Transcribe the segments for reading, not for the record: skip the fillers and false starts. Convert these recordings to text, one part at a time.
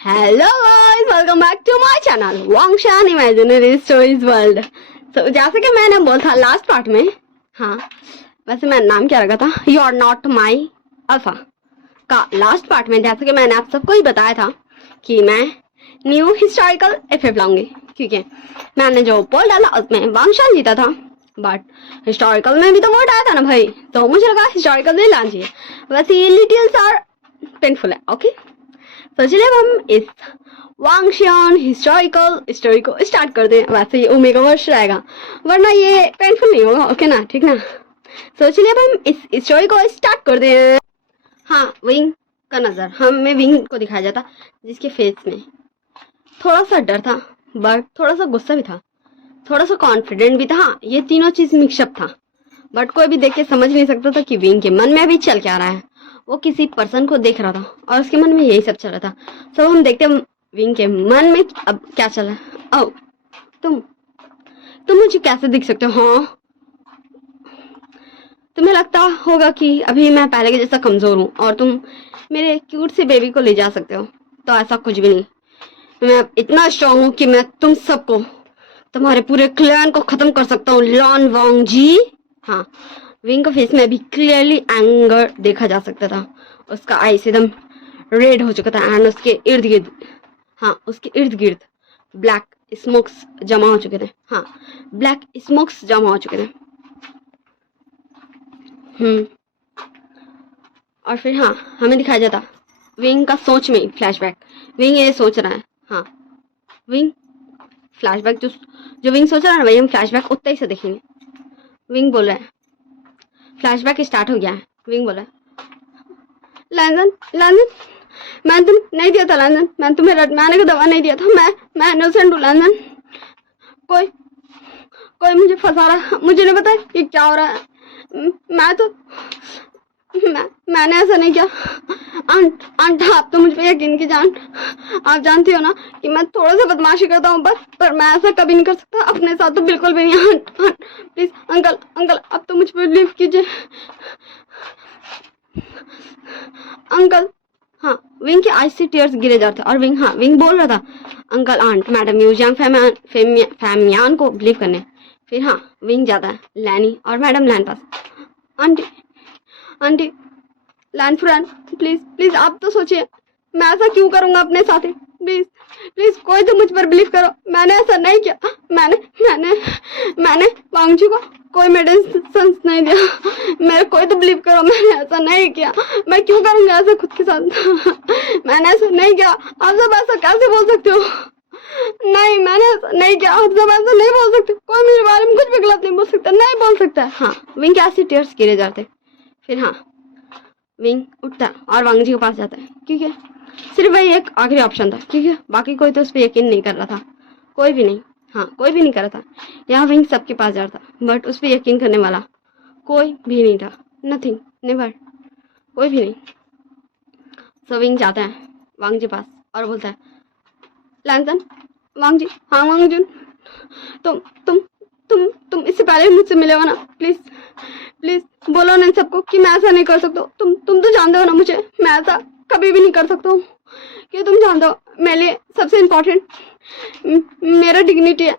Hello guys, welcome back to my channel Wangshan imaginary stories world. तो जैसे कि मैंने बोला था लास्ट पार्ट में, हाँ वैसे मैंने नाम क्या रखा था, you are not my alpha का लास्ट पार्ट में। जैसे कि मैंने आप सबको ही बताया था कि मैं न्यू हिस्टोरिकल एफएफ लाऊंगी, क्योंकि मैंने जो पोल डाला उसमें वांगशान जीता था, बट हिस्टोरिकल में भी तो वोट आया था ना भाई, तो मुझे लगा हिस्टोरिकल नहीं लाना चाहिए। वैसे ये डिटेल्स आर पेनफुल है, ओके। तो चलिए हम इस वांगशान हिस्टोरिकल स्टोरी को स्टार्ट करते हैं। वैसे ये ओमेगा वर्ष रहेगा, वरना ये पेनफुल नहीं होगा, ओके ना, ठीक ना। तो चलिए अब हम इस स्टोरी को स्टार्ट करते हैं। हाँ, विंग का नजर हमें विंग को दिखाया जाता, जिसके फेस में थोड़ा सा डर था, बट थोड़ा सा गुस्सा भी था, थोड़ा सा कॉन्फिडेंट भी था। हाँ, ये तीनों चीज मिक्सअप था, बट कोई भी देख के समझ नहीं सकता था कि विंग के मन में अभी चल क्या रहा है। वो किसी पर्सन को देख रहा था और उसके मन में यही सब चल रहा था। तो हम देखते हैं विंग के मन में अब क्या चल रहा है। ओ, तुम मुझे कैसे दिख सकते हो? हाँ, तुम्हें लगता होगा कि अभी मैं पहले के जैसा कमजोर हूँ और तुम मेरे क्यूट से बेबी को ले जा सकते हो, तो ऐसा कुछ भी नहीं। मैं इतना स्ट्रांग हूँ कि मैं तुम सबको, तुम्हारे पूरे क्लैन को खत्म कर सकता हूँ, लॉन वांग जी। हाँ, विंग का फेस में भी क्लियरली एंगर देखा जा सकता था। उसका आईज एकदम रेड हो चुका था एंड उसके इर्द गिर्द, हाँ उसके इर्द गिर्द ब्लैक स्मोक्स जमा हो चुके थे। हाँ, ब्लैक स्मोक्स जमा हो चुके थे। और फिर हाँ, हमें दिखाया जाता विंग का सोच में फ्लैशबैक। विंग ये सोच रहा है, हाँ विंग फ्लैशबैक जो विंग सोच रहा है ना, वही हम फ्लैशबैक उतना ही से देखेंगे। विंग बोल रहा है, फ्लैशबैक स्टार्ट हो गया है। विंग बोला, लैंडन मैं तुम नहीं दिया था लैंडन, मैं तुम्हें रटमाने का दवा नहीं दिया था, मैं इनोसेंट हूँ लैंडन। कोई मुझे फंसा रहा है, मुझे नहीं पता कि क्या हो रहा है। मैंने ऐसा नहीं किया। आंट आप तो मुझ पे यकीन की जान, आप जानती हो ना कि मैं थोड़ा सा बदमाशी करता हूँ बस, पर मैं ऐसा कभी नहीं कर सकता अपने साथ, तो बिल्कुल भी नहीं। आंट प्लीज अंकल अब तो मुझ पे बिलीव कीजिए अंकल। हाँ, विंग के आईज से टीयर्स गिरे जाते और विंग बोल रहा था, अंकल आंट मैडम म्यूजियम फैमियान को बिलीव करने। फिर हाँ, विंग जाता है लैनी और मैडम लैन पास। आंटी लैन फ्रेंड प्लीज आप तो सोचिए, मैं ऐसा क्यों करूंगा अपने साथ ही, प्लीज कोई तो मुझ पर बिलीव करो, मैंने ऐसा नहीं किया। मैंने वांगजी को कोई मेडिसिन नहीं दिया, मेरे कोई तो बिलीव करो, मैंने ऐसा नहीं किया। मैं क्यों करूंगा ऐसा खुद के साथ? मैंने ऐसा नहीं किया। आप सब ऐसा कैसे बोल सकते हो? नहीं, मैंने ऐसा नहीं किया। आप सब ऐसा नहीं बोल सकते, कोई मेरे बारे में कुछ भी गलत नहीं बोल सकता, नहीं बोल सकता। हाँ, विंग के ऐसे टीयर्स गिरे जाते। फिर हाँ, विंग उठता और वांगजी के पास जाता है, क्योंकि सिर्फ वही एक आखिरी ऑप्शन था, क्योंकि बाकी कोई तो उस पर यकीन नहीं कर रहा था, कोई भी नहीं। हाँ, कोई भी नहीं कर रहा था। यहाँ विंग सबके पास जा रहा था, बट उस पर यकीन करने वाला कोई भी नहीं था। नथिंग, नेवर, कोई भी नहीं। सो विंग जाता है वांगजी पास और बोलता है, लैंसन वांगजी, हाँ वांगजुन, तुम इससे पहले मुझसे मिले हो ना, प्लीज बोलो ना इन सबको कि मैं ऐसा नहीं कर सकता। तुम तो जानते हो ना मुझे, मैं ऐसा कभी भी नहीं कर सकता हूँ, कि तुम जानते हो मेरे लिए सबसे इम्पोर्टेंट मेरा डिग्निटी है,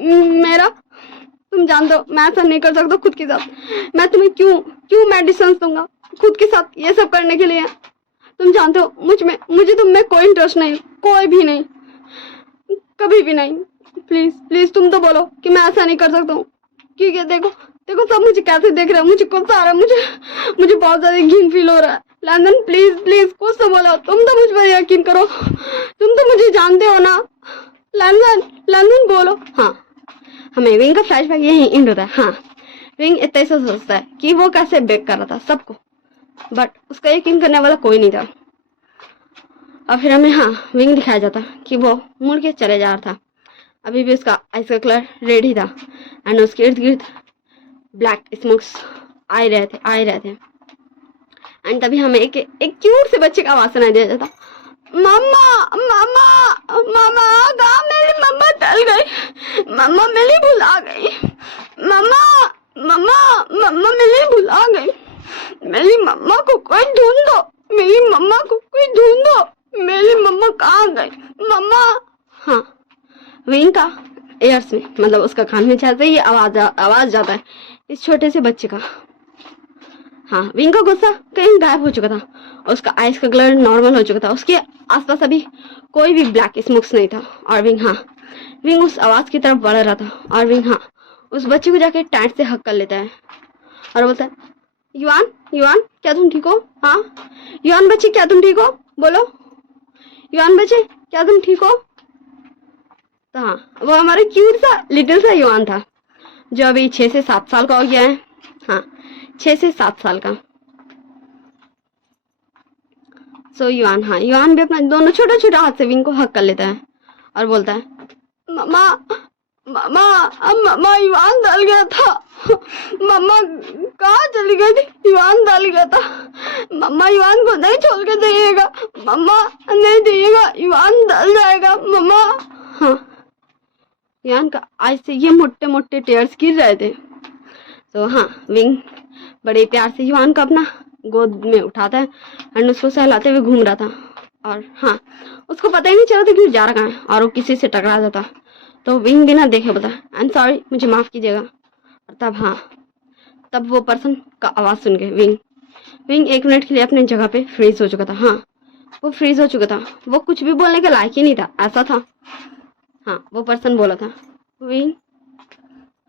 मेरा, तुम जानते हो मैं ऐसा नहीं कर सकता खुद के साथ। मैं तुम्हें क्यों मेडिसिन दूंगा खुद के साथ ये सब करने के लिए? तुम जानते हो मुझे तुम में कोई इंटरेस्ट नहीं, कोई भी नहीं, कभी भी नहीं। प्लीज तुम तो बोलो कि मैं ऐसा नहीं कर सकता हूँ, क्योंकि देखो सब मुझे कैसे देख रहे हैं, मुझे गुस्सा आ रहा है, मुझे बहुत ज्यादा घिन फील हो रहा है। लैंडन प्लीज कुछ तो बोलो, तुम तो मुझ पर यकीन करो, तुम तो मुझे जानते हो ना। लैंडन बोलो। हाँ, हमें विंग का फ्लैशबैक यही एंड होता है। हाँ, विंग इतना से सोचता है कि वो कैसे बेक कर रहा था सबको, बट उसका यकीन करने वाला कोई नहीं था। और फिर हमें हाँ, विंग दिखाया जाता कि वो मुड़ के चले जा रहा था। अभी भी उसका आइस का कलर रेड ही था एंड उसके इर्द गिर्द ब्लैक स्मोक्स आ रहे थे। एंड तभी हमें एक क्यूट से बच्चे का आवाज सुनाई दिया जाता, मम्मा मेरी मम्मा टल गई, मम्मा मिली भुला गई, मम्मा मिली भुला गई, मेरी मम्मा को कोई ढूंढ दो, मेरी मम्मा को कोई ढूंढ दो, मेरी कहाँ गई मम्मा। हाँ, विंग का एयर्स में, मतलब उसका कान में जैसे ही आवाज जाता है इस छोटे से बच्चे का। हाँ, विंग का गुस्सा कहीं गायब हो चुका था, उसका आइस का कलर नॉर्मल हो चुका था, उसके आसपास अभी कोई भी ब्लैक स्मोक्स नहीं था। और विंग, हाँ, विंग उस आवाज की तरफ बढ़ रहा था और विंग, हाँ, उस बच्चे को जाके टाइट से हक कर लेता है और बोलता है, युआन, युआन क्या तुम ठीक हो? हाँ युआन बच्चे, क्या तुम ठीक हो? बोलो युआन बच्चे, क्या तुम ठीक हो? तो हाँ, वो हमारा क्यूट सा लिटिल सा युआन था जो अभी 6 से 7 साल का हो गया है। हाँ, 6 से 7 साल का। सो युआन, हाँ, युआन भी अपना दोनों छोटा छोटा हाथ से विंग को हक कर लेता है और बोलता है, मम्मा मम्मा, अब मम्मा युआन डल गया था। मम्मा कहाँ चली गई थी? युआन डल गया था। मम्मा युआन को नहीं छोड़ के जाइएगा, मम्मा नहीं जाइएगा, युआन डल जाएगा मम्मा। हाँ, युआन का आज से ये मोटे मोटे टेयर्स गिर रहे थे। तो हाँ, विंग बड़े प्यार से युआन को अपना गोद में उठाता है एंड उसको सहलाते हुए घूम रहा था। और हाँ, उसको पता ही नहीं चला था कि वो जा रहा कहाँ है और वो किसी से टकरा जाता। तो विंग बिना देखे बोला, आई एम सॉरी, मुझे माफ कीजिएगा। और तब, हाँ, तब वो पर्सन का आवाज सुन के विंग 1 मिनट के लिए अपने जगह पे फ्रीज हो चुका था। हाँ, वो फ्रीज हो चुका था, वो कुछ भी बोलने के लायक ही नहीं था, ऐसा था। हाँ, वो पर्सन बोला था विंग,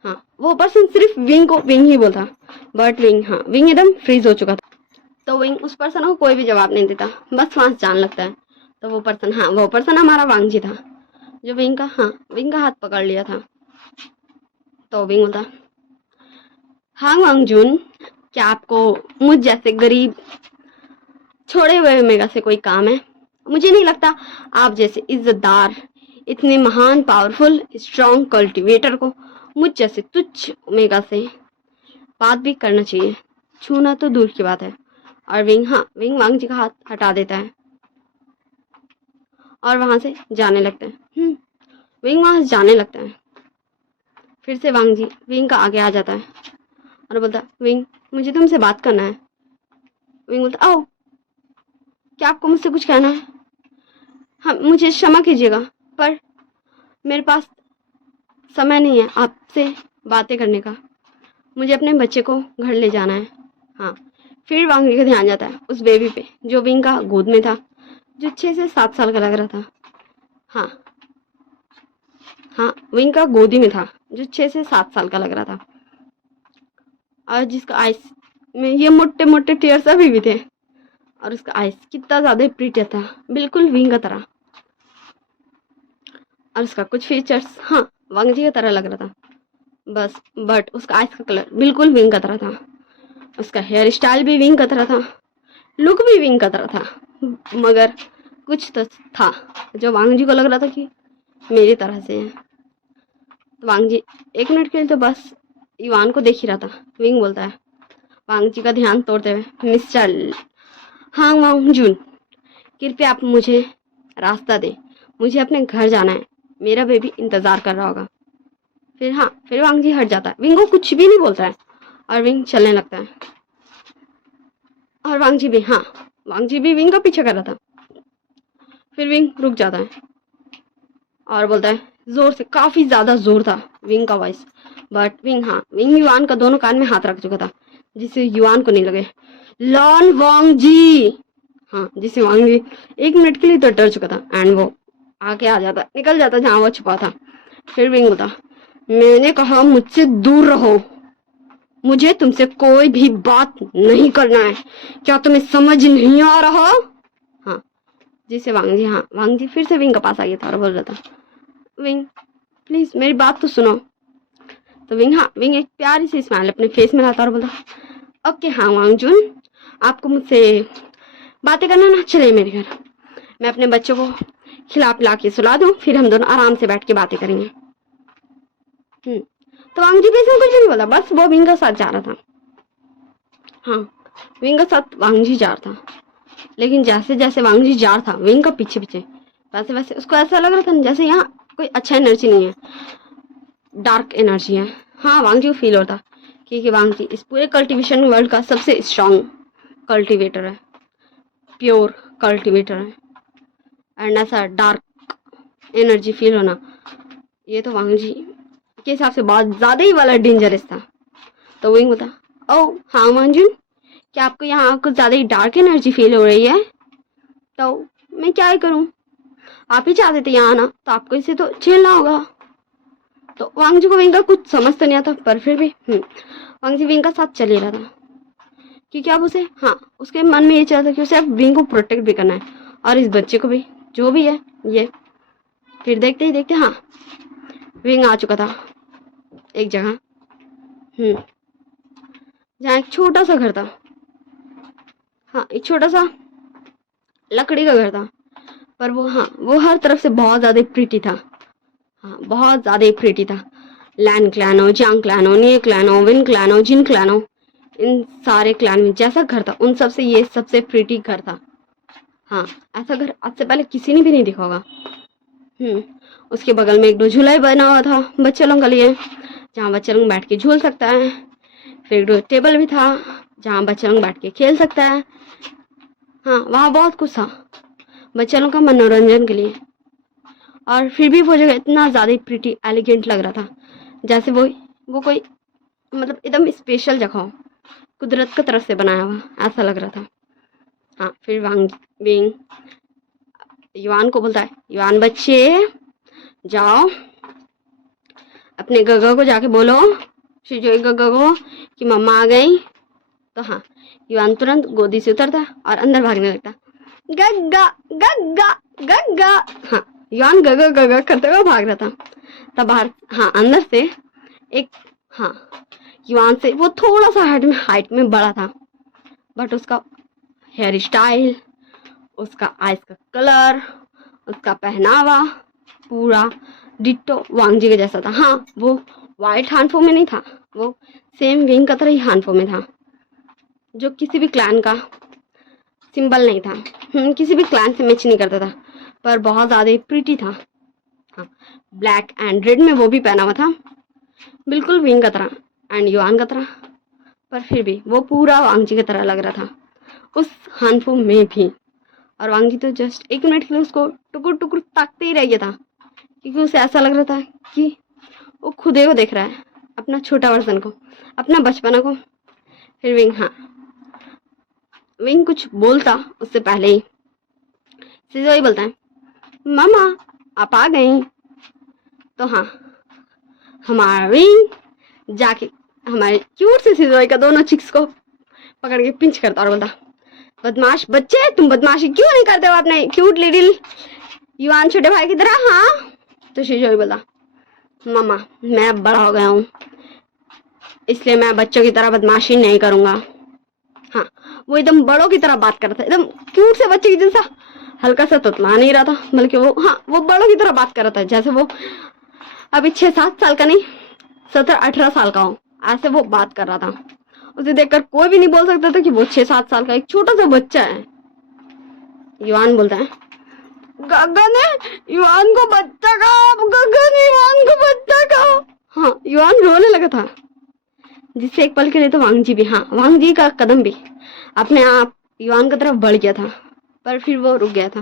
हाँ, वो पर्सन सिर्फ विंग को विंग ही बोलता, बट विंग, हाँ, विंग एकदम फ्रीज हो चुका था। तो विंग उस पर्सन को कोई भी जवाब नहीं देता, बस वहां जान लगता है। तो वो पर्सन, हाँ, वो पर्सन हमारा वांगजी था जो विंग का, हाँ, विंग का हाथ पकड़ लिया था। तो विंग बोलता, हाँ वांगजून, क्या आपको मुझ जैसे गरीब छोड़े हुए ओमेगा से कोई काम है? मुझे नहीं लगता आप जैसे इज्जतदार, इतने महान, पावरफुल, स्ट्रॉन्ग कल्टीवेटर को मुझ जैसे तुच्छ ओमेगा से बात भी करना चाहिए, छूना तो दूर की बात है। और विंग, हाँ, विंग वांगजी का हाथ हटा देता है और वहां से जाने लगता है। विंग वहां से जाने लगता है। फिर से वांगजी विंग का आगे आ जाता है और बोलता, विंग मुझे तुमसे बात करना है। विंग बोलता, आओ, क्या आपको मुझसे कुछ कहना है? हाँ, मुझे क्षमा कीजिएगा पर मेरे पास समय नहीं है आपसे बातें करने का, मुझे अपने बच्चे को घर ले जाना है। हाँ, फिर वांगजी का ध्यान जाता है उस बेबी पे जो विंग का गोद में था, जो 6 से 7 साल का लग रहा था। हाँ, हाँ, विंग का गोदी में था जो 6 से 7 साल का लग रहा था और जिसका आइस में ये मोटे मोटे टेयर्स अभी भी थे और उसका आइस कितना ज्यादा प्रीटी था, बिल्कुल विंग का तरह। और उसका कुछ फीचर्स, हाँ, वांगजी की तरह लग रहा था बस, बट उसका आइस का कलर बिल्कुल विंग का तरह था, उसका हेयर स्टाइल भी विंग का तरह था, लुक भी विंग का तरह था, मगर कुछ तो था जो वांगजी को लग रहा था कि मेरी तरह से है। तो वांगजी 1 मिनट के लिए तो बस युआन को देख ही रहा था। विंग बोलता है वांगजी का ध्यान तोड़ते हुए, मिस्टर हाँ वांगजून, कृपया आप मुझे रास्ता दें, मुझे अपने घर जाना है, मेरा बेबी इंतजार कर रहा होगा। फिर, हाँ, फिर वांगजी हट जाता है, विंग को कुछ भी नहीं बोलता है और विंग चलने लगता है। और वांगजी भी, हाँ, वांगजी भी विंग का पीछा कर रहा था। फिर विंग रुक जाता है और बोलता है जोर से, काफी ज्यादा जोर था विंग का वॉइस, बट विंग, हाँ, विंग युआन का दोनों कान में हाथ रख चुका था जिससे युआन को नहीं लगे, लॉन वांगजी, हाँ, जिससे वांगजी 1 मिनट के लिए तो डर चुका था एंड वो आगे आ जाता, निकल जाता जहां वो छुपा था। फिर विंग बोलता, मैंने कहा मुझसे दूर रहो, मुझे तुमसे कोई भी बात नहीं करना है, क्या तुम्हें समझ नहीं आ रहा? हाँ, जिससे वांगजी, हाँ, वांगजी फिर से विंग के पास आ गया था और बोल रहा था, विंग प्लीज मेरी बात तो सुनो। तो विंग, हाँ, विंग एक प्यारी सी स्माइल अपने फेस में लाता और बोलता, ओके, हाँ वांगजून, आपको मुझसे बातें करना ना, चले मेरे घर, मैं अपने बच्चों को खिला पिला के सुला दूं, फिर हम दोनों आराम से बैठ के बातें करेंगे। तो वांगजी भी इसमें कुछ नहीं बोला, बस वो विंग के साथ जा रहा था। हाँ, विंग के साथ वांगजी जा रहा था, लेकिन जैसे जैसे वांगजी जा रहा था विंग का पीछे पीछे, वैसे वैसे उसको ऐसा लग रहा था जैसे यहाँ कोई अच्छा एनर्जी नहीं है, डार्क एनर्जी है। हाँ, वांगजी को फील होता कि वांगजी इस पूरे कल्टीवेशन वर्ल्ड का सबसे स्ट्रॉन्ग कल्टीवेटर है, प्योर कल्टीवेटर है एंड ऐसा डार्क एनर्जी फील होना, ये तो वांग जी के हिसाब से बहुत ज़्यादा ही वाला डेंजरस था। तो वही होता, ओ हाँ वांगजुन, क्या आपको यहाँ कुछ ज़्यादा ही डार्क एनर्जी फील हो रही है? तो मैं क्या ही करूँ, आप ही चाहते थे यहाँ आना, तो आपको इसे तो झेलना होगा। तो वांग जी को विंग का कुछ समझ तो नहीं आता, पर फिर भी वांग जी विंग का साथ चल ही रहा था, क्योंकि अब उसे उसके मन में ये चल रहा था कि उसे अब विंग को प्रोटेक्ट भी करना है, और इस बच्चे को भी, जो भी है ये। फिर देखते ही देखते विंग आ चुका था एक जगह जहाँ एक छोटा सा घर था। एक छोटा सा लकड़ी का घर था, पर वो हर तरफ से बहुत ज़्यादा प्रीटी था। बहुत ज़्यादा प्रीटी था। लैन क्लैनो, जांग क्लैनो, निये क्लैनो, विन क्लैनो, जिन क्लैनो, इन सारे क्लैन में जैसा घर था उन सबसे ये सबसे प्रीटी घर था। ऐसा घर आज से पहले किसी ने भी नहीं देखा होगा। उसके बगल में एक दो झूला बना हुआ था बच्चे लोगों के लिए, जहाँ बच्चे लोग बैठ के झूल सकता है। फिर एक दो टेबल भी था जहाँ बच्चे लोग बैठ के खेल सकता है। वहाँ बहुत कुछ था बच्चे लोगों का मनोरंजन के लिए। और फिर भी वो जगह इतना ज़्यादा प्रीटी एलिगेंट लग रहा था, जैसे वो कोई मतलब एकदम स्पेशल जगह हो, कुदरत की तरफ से बनाया हुआ, ऐसा लग रहा था। फिर वांग विंग युआन को बोलता है, युआन बच्चे जाओ अपने गगा को जाके बोलो, शिजोई गगा को, कि मम्मा आ गई। तो युआन तुरंत गोदी से उतरता और अंदर भागने लगता, गग्गा गग्गा गग्गा। युआन गगा गगा करते हुए भाग रहा था। तब बाहर अंदर से एक युआन से वो थोड़ा सा हाइट में बड़ा था, बट उसका हेयर स्टाइल, उसका आइज का कलर, उसका पहनावा पूरा डिट्टो वांग जी के जैसा था। वो वाइट हानफो में नहीं था, वो सेम विंग का तरह ही हानफो में था, जो किसी भी क्लैन का सिंबल नहीं था। किसी भी क्लैन से मैच नहीं करता था, पर बहुत ज़्यादा प्रीटी था। ब्लैक एंड रेड में वो भी पहना हुआ था, बिल्कुल विंग का तरह एंड युआन का तरह, पर फिर भी वो पूरा वांग जी की तरह लग रहा था उस हानफो में भी। और वांग जी तो जस्ट एक मिनट के लिए उसको टुकुर टुकुर ताकते ही रह गया था, क्योंकि उसे ऐसा लग रहा था कि वो खुदे को देख रहा है, अपना छोटा वर्जन को, अपना बचपना को। फिर विंग कुछ बोलता उससे पहले ही सिजो ही बोलता है, मामा आप आ गई। तो हमारा विंग जाके हमारे क्यूट से सिजोई का दोनों चिक्स को पकड़ के पिंच करता और बोलता, बदमाश बच्चे तुम बदमाशी क्यों नहीं करते हो अपने क्यूट लिटिल युआन छोटे भाई की तरह। तो सिजोई बोला, मामा मैं अब बड़ा हो गया हूँ, इसलिए मैं बच्चों की तरह बदमाशी नहीं करूँगा। वो एकदम बड़ों की तरह बात कर रहा था, एकदम क्यूट से बच्चे की जैसा, हल्का सा तुतला नहीं रहा था, बल्कि वो बड़ों की तरह बात कर रहा था, जैसे वो अभी 6-7 साल का नहीं 17-18 साल का हो, ऐसे वो बात कर रहा था। उसे देखकर कोई भी नहीं बोल सकता था कि वो 6-7 साल का एक छोटा सा बच्चा है। युआन बोलता है, गगा ने युआन को बच्चा कहा, गगा ने युआन को बच्चा कहा। युआन रोने लगा था, जिससे एक पल के लिए तो वांग जी भी वांग जी का कदम भी अपने आप युआन की तरफ बढ़ गया था, पर फिर वो रुक गया था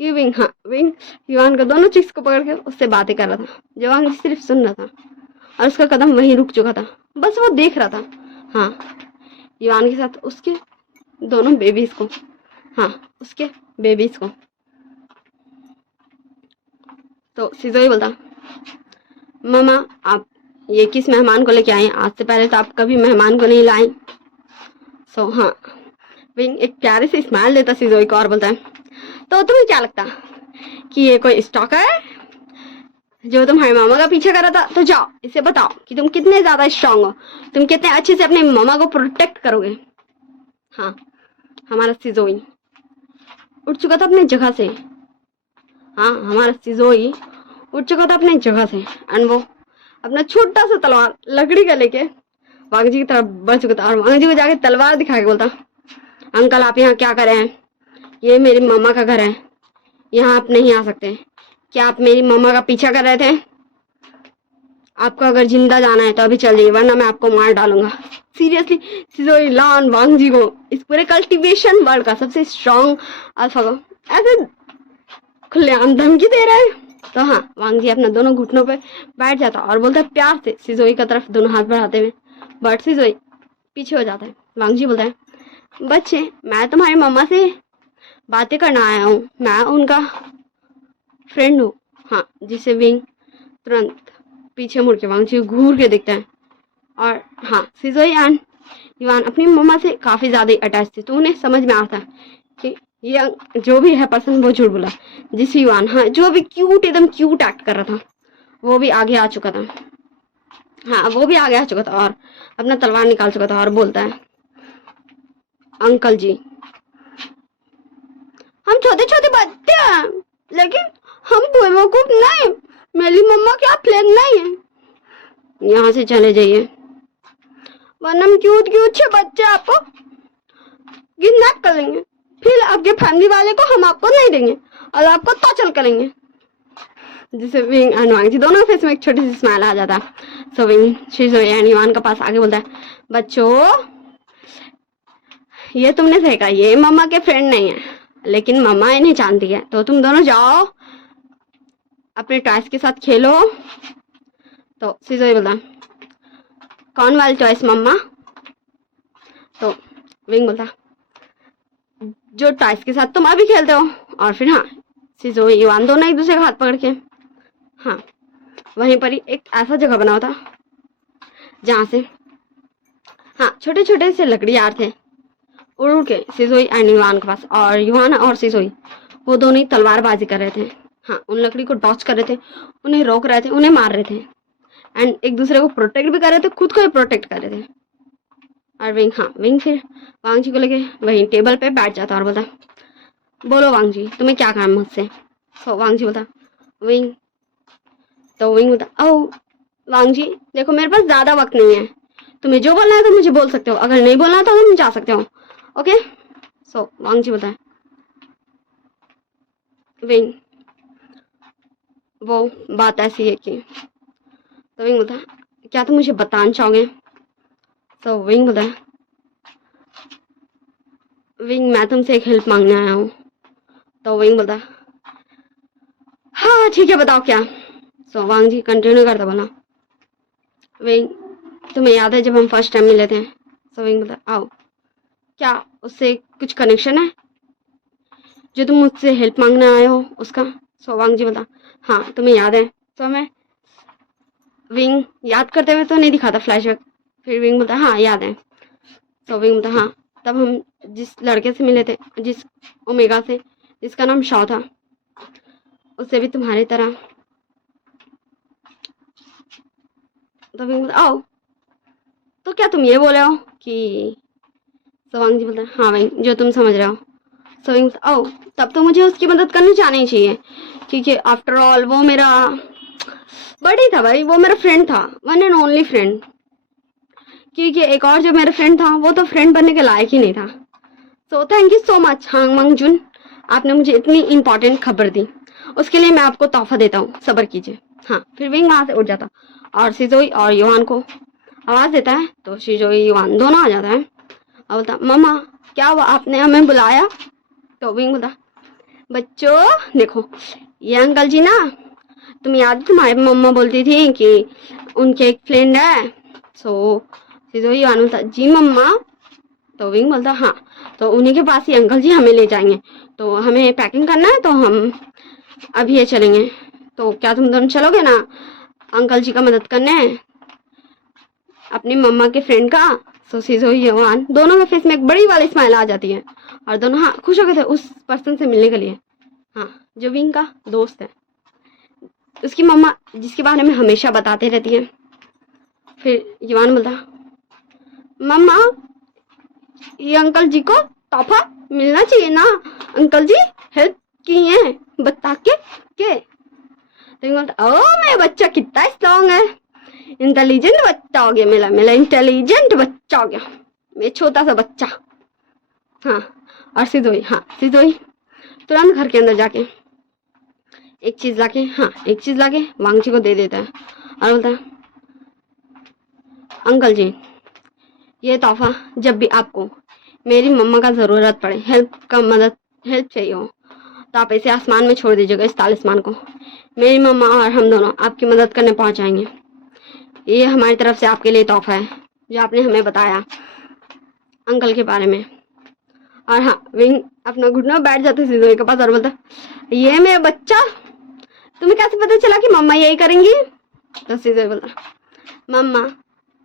कि विंग युआन का दोनों चिक्स को पकड़ के उससे बातें कर रहा था, जो वांग जी सिर्फ सुन रहा था, और उसका कदम वहीं रुक चुका था, बस वो देख रहा था। युआन के साथ उसके दोनों बेबीज को, उसके बेबीज को। तो सिजोई बोलता, मामा आप ये किस मेहमान को लेके आए, आज से पहले तो आप कभी मेहमान को नहीं लाए। विंग एक प्यारे से स्माइल देता सिजोई को और बोलता है, तो तुम्हें क्या लगता कि ये कोई स्टॉकर है जो तुम्हारे मामा का पीछे कर रहा था? तो जाओ इसे बताओ कि तुम कितने ज्यादा स्ट्रांग हो, तुम कितने अच्छे से अपने मामा को प्रोटेक्ट करोगे। हमारा सिजोई उठ चुका था अपने जगह से, हमारा सिजोई उठ चुका था अपने जगह से, एंड वो अपना छोटा सा तलवार लकड़ी का लेके वांग जी की तरफ बढ़ चुका था, और वांग जी को जाके तलवार दिखा के बोलता, अंकल आप यहाँ क्या कर रहे हैं? ये मेरी मम्मा का घर है, यहाँ आप नहीं आ सकते। क्या आप मेरी मम्मा का पीछा कर रहे थे? आपको अगर जिंदा जाना है तो अभी चल जाइए, वरना मैं आपको मार डालूंगा। सीरियसली सिजोई लान वांग जी को, इस पूरे कल्टीवेशन वर्ल्ड का सबसे स्ट्रॉन्ग अल्फा को, ऐसे खुलेआम धमकी दे रहा है। तो हाँ, वांग जी अपना दोनों घुटनों पे बैठ जाता और बोलता है प्यार से सिजोई की तरफ दोनों हाथ बढ़ाते हुए, बट सिजोई पीछे हो जाता है। वांग जी बोलता है बच्चे, मैं तुम्हारी मम्मा से बातें करना आया हूँ, मैं उनका फ्रेंड हूँ। हाँ, जिसे विंग तुरंत पीछे मुड़ के वांग जी को घूर के देखता है। और हाँ, सिजोई एंड युआन अपनी मम्मा से काफ़ी ज़्यादा अटैच थे, तो उन्हें समझ में आता कि ये जो भी है पर्सन वो झूठ बोला। जिस युआन, हाँ, जो भी क्यूट एकदम क्यूट एक्ट कर रहा था, वो भी आगे आ चुका था। हाँ, वो भी आगे आ चुका था और अपना तलवार निकाल चुका था और बोलता है अंकल जी, हम छोटे छोटे बच्चे हैं, लेकिन हम बेवकूफ नहीं, मेरी मम्मा क्या प्लेन नहीं है। यहाँ से चले जाइए, वरना हम क्यूट क्यूट से बच्चे आपको किडनैप कर लेंगे, फिर आपके फैमिली वाले को हम आपको नहीं देंगे और आपको टॉर्चर करेंगे। जिससे विंग एंड वांग जी दोनों फेस में एक छोटी सी स्माइल आ जाता है। सो विंग शिजोई एंड युआन के पास आगे बोलता है बच्चों, ये तुमने सही कहा, ये मम्मा के फ्रेंड नहीं है, लेकिन मम्मा इन्हें जानती है, तो तुम दोनों जाओ अपने टॉयज के साथ खेलो। तो शिजोई बोलता कौन वाली टॉयज मम्मा? तो विंग बोलता जो टॉयज के साथ तुम अभी खेलते हो। और फिर हाँ, शिजोई युआन दोनों एक दूसरे का हाथ पकड़ के, हाँ, वहीं पर ही एक ऐसा जगह बना होता जहाँ से हाँ छोटे छोटे से लकड़ी यार थे उड़ उड़ के शिजोई एंड युआन के पास, और युआन और शिजोई वो दोनों ही तलवारबाजी कर रहे थे। हाँ, उन लकड़ी को डॉच कर रहे थे, उन्हें रोक रहे थे, उन्हें मार रहे थे एंड एक दूसरे को प्रोटेक्ट भी कर रहे थे, खुद को भी प्रोटेक्ट कर रहे थे। और विंग, हाँ, विंग फिर वांग जी को लेके वहीं टेबल पे बैठ जाता और बोलता बोलो वांग जी, तुम्हें क्या काम मुझसे? सो वांग जी बोलता विंग, तो विंग बोलता ओ वांग जी, देखो मेरे पास ज़्यादा वक्त नहीं है, तुम्हें जो बोलना है तो मुझे बोल सकते हो, अगर नहीं बोलना तो तुम जा सकते हो, ओके? सो वांग जी बोलता है विंग, वो बात ऐसी है कि, तो विंग बोलता है क्या तुम मुझे बताना चाहोगे? तो विंग बोलता है विंग, मैं तुमसे एक हेल्प मांगने आया हूँ। तो विंग बोलता है हाँ ठीक है, बताओ क्या? सो वांग जी कंटिन्यू करता बोला विंग, तुम्हें याद है जब हम फर्स्ट टाइम मिले थे? सो विंग बोलता आओ, क्या उससे कुछ कनेक्शन है जो तुम मुझसे हेल्प मांगने आए हो उसका? सो वांग जी बोलता हाँ, तुम्हें याद है? तो मैं विंग याद करते हुए तो नहीं दिखाता फ्लैशबैक। फिर विंग बोलता हाँ याद है। तो विंग बोलता हाँ, तब हम जिस लड़के से मिले थे, जिस ओमेगा से, जिसका नाम शॉ था, उससे भी तुम्हारी तरह। तो विंग बोलता आओ, तो क्या तुम ये बोले हो कि? सवांग जी बोलता हाँ भाई, जो तुम समझ रहे हो। सविंग बोलता ओ, तब तो मुझे उसकी मदद करनी चाहिए चाहिए, क्योंकि आफ्टर ऑल वो मेरा बड़ी था भाई, वो मेरा फ्रेंड था, वन एंड ओनली फ्रेंड। क्योंकि एक और जो मेरा फ्रेंड था वो तो फ्रेंड बनने के लायक ही नहीं था। So thank you so much Hong मंग जुन, आपने मुझे इतनी इंपॉर्टेंट खबर दी, उसके लिए मैं आपको तोहफा देता हूँ, सब्र कीजिए। हाँ, फिर विंग वहां से उठ जाता और शिजोई और युआन को आवाज देता है। तो शिजोई युआन दोनों आ जाता है और बोलता मम्मा क्या हुआ, आपने हमें बुलाया? तो विंग बोलता बच्चों देखो, ये अंकल जी ना, तुम याद, तुम्हारी मम्मा बोलती थी कि उनके एक फ्रेंड है। सो शिजोई युआन बोलता जी मम्मा। तो विंग बोलता हाँ, तो उन्हीं के पास ही अंकल जी हमें ले जाएंगे, तो हमें पैकिंग करना है, तो हम अभी ये चलेंगे। तो क्या तुम दोनों चलोगे ना अंकल जी का मदद करने अपनी मम्मा के फ्रेंड का? सो शिजोई युआन दोनों के फेस में एक बड़ी वाली स्माइल आ जाती है और दोनों हाँ खुश हो गए थे उस पर्सन से मिलने के लिए, हाँ, जो विंग का दोस्त है, उसकी मम्मा जिसके बारे में हमेशा बताते रहती है। फिर युआन बोलता मम्मा, ये अंकल जी को तोहफा मिलना चाहिए ना, अंकल जी हेल्प की है बता के। तो ओ मेरा बच्चा कितना स्ट्रॉन्ग है, इंटेलिजेंट बच्चा हो गया, मेरा इंटेलिजेंट बच्चा हो गया, मेरा छोटा सा बच्चा। हाँ, और सिजोई, हाँ सिजोई तुरंत घर के अंदर जाके एक चीज लाके वांग जी को दे देता है और बोलता है अंकल जी, ये तोहफा जब भी आपको मेरी मम्मा का ज़रूरत पड़े, हेल्प चाहिए हो, तो आप इसे आसमान में छोड़ दीजिएगा, इस तालिस्मान को। मेरी मम्मा और हम दोनों आपकी मदद करने पहुंच जाएंगे। ये हमारी तरफ से आपके लिए तोहफा है जो आपने हमें बताया अंकल के बारे में। और हाँ, विंग अपना घुटना बैठ जाते सिजोई के पास और बोलता, ये मेरा बच्चा, तुम्हें कैसे पता चला कि मम्मा यही करेंगी? तो सिजोई बोलता, मम्मा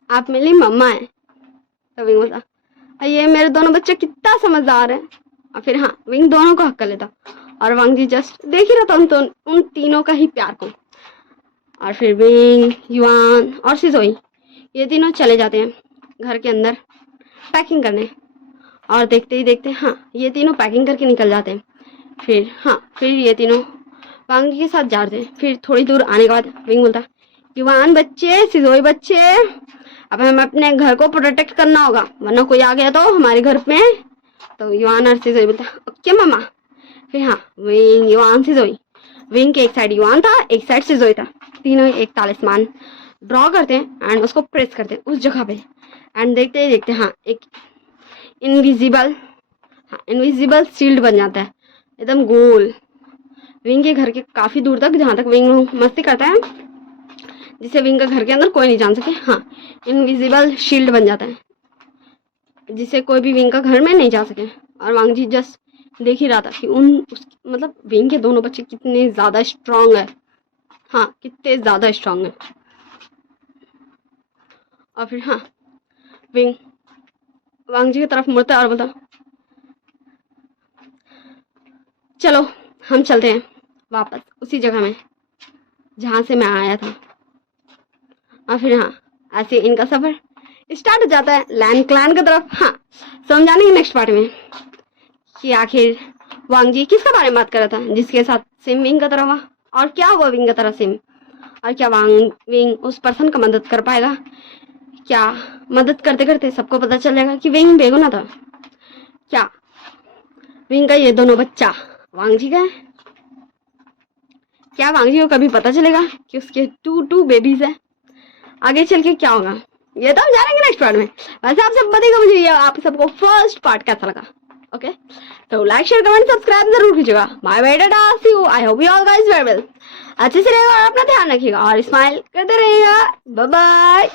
आप मेरी मम्मा है। तो विंग बोलता, ये मेरे दोनों बच्चे कितना समझदार है। और फिर हाँ, विंग दोनों को हक कर लेता और वांग जी जस्ट देख ही रहा था उन तीनों का ही प्यार को। और फिर विंग, युआन और सिजोई ये तीनों चले जाते हैं घर के अंदर पैकिंग करने। और देखते ही देखते हाँ, ये तीनों पैकिंग करके निकल जाते हैं। फिर ये तीनों वांग जी के साथ जाते हैं। फिर थोड़ी दूर आने के बाद विंग बोलता, युआन बच्चे, सिजोई बच्चे, अब हमें अपने घर को प्रोटेक्ट करना होगा, वरना कोई आ गया तो हमारे घर में। तो युआन और सिजोई बोलता, ओके मम्मा। फिर हाँ, विंग, युआन, सिजोई, विंग के एक साइड युआन था, एक साइड सिजोई था। तीनों एक तालिस्मान ड्रॉ करते हैं एंड उसको प्रेस करते हैं उस जगह पे। एंड देखते ही देखते हाँ, एक इनविजिबल शील्ड बन जाता है एकदम गोल विंग के घर के काफी दूर तक, जहाँ तक विंग मस्ती करता है, जिसे विंग का घर के अंदर कोई नहीं जान सके। हाँ, इनविजिबल शील्ड बन जाता है जिसे कोई भी विंग का घर में नहीं जा सके। और वांग जी जस्ट देख ही रहा था कि मतलब विंग के दोनों बच्चे कितने ज्यादा स्ट्रांग है। हाँ, कितने ज्यादा स्ट्रांग है। और फिर हाँ, विंग वांग जी की तरफ मुड़ता है और बोलता, चलो हम चलते हैं वापस उसी जगह में जहाँ से मैं आया था। और फिर हाँ, ऐसे इनका सफर स्टार्ट हो जाता है लैंड क्लैन की तरफ। हाँ, समझाने के नेक्स्ट पार्ट में कि आखिर वांग जी किसके बारे में बात कर रहा था, जिसके साथ सिम विंग का तरह हुआ, और क्या हुआ विंग का तरह सिम, और क्या विंग उस पर्सन का मदद कर पाएगा? क्या मदद करते करते सबको पता चल जाएगा कि विंग बेगुनाह था? क्या विंग का ये दोनों बच्चा वांग जी का है? क्या वांग जी को कभी पता चलेगा कि उसके टू बेबीज है? आगे चल के क्या होगा ये तो हम जानेंगे नेक्स्ट पार्ट में। वैसे आप सब बताइएगा मुझे ये आप सबको फर्स्ट पार्ट कैसा लगा। ओके, तो लाइक, शेयर, कमेंट, सब्सक्राइब जरूर कीजिएगा। Bye bye, tata, see you, I hope you all guys very well. अच्छे से रहेगा और अपना ध्यान रखिएगा और स्माइल करते रहिएगा। Bye bye.